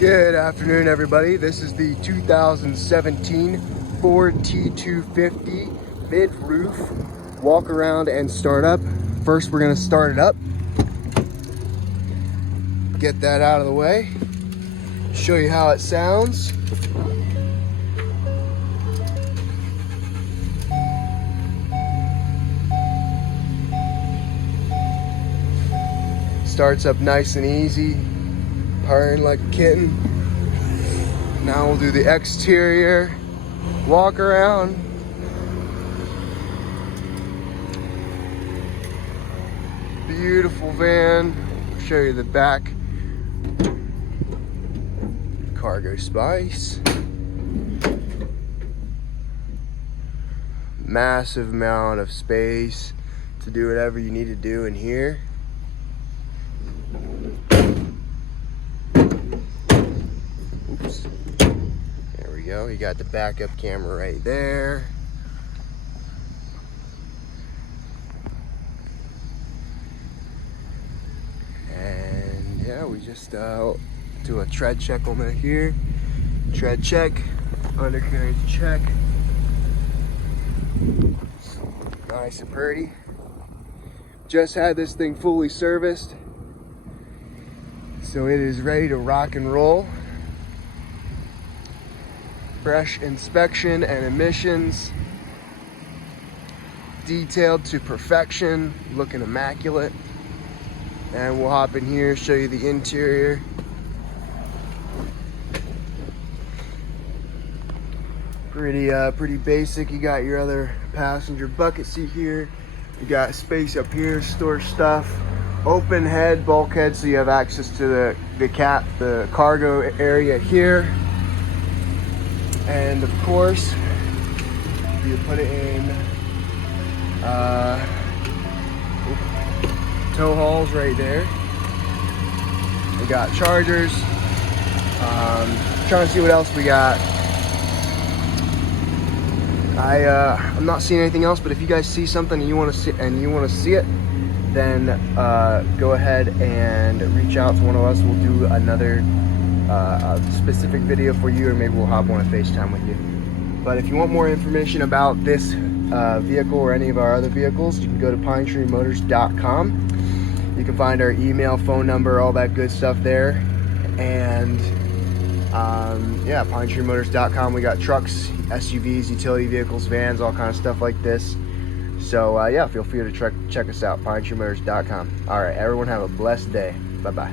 Good afternoon, everybody. This is the 2017 Ford T250 mid-roof walk around and start up. First, we're going to start it up. Get that out of the way. Show you how it sounds. Starts up nice and easy, purring like a kitten. Now we'll do the exterior walk around. Beautiful van. I'll show you the back cargo space. Massive amount of space to do whatever you need to do in here. Oops. There we go. You got the backup camera right there. And yeah, we just do a tread check on that here. Tread check, undercarriage check. Nice and pretty. Just had this thing fully serviced, so it is ready to rock and roll. Fresh inspection and emissions, detailed to perfection, looking immaculate. And we'll hop in here, show you the interior. Pretty basic. You got your other passenger bucket seat here. You got space up here, store stuff. Open head, bulkhead, so you have access to the cargo area here. And of course, you put it in tow hauls right there. We got chargers. Trying to see what else we got. I'm not seeing anything else, but if you guys see something and you want to see it, then go ahead and reach out to one of us. We'll do another specific video for you, or maybe we'll hop on a FaceTime with you. But if you want more information about this vehicle or any of our other vehicles, you can go to pinetreemotors.com. You can find our email, phone number, all that good stuff there. And yeah, pinetreemotors.com. We got trucks, SUVs, utility vehicles, vans, all kind of stuff like this. So yeah, feel free to check us out, pinetreemotors.com. All right, everyone have a blessed day. Bye-bye.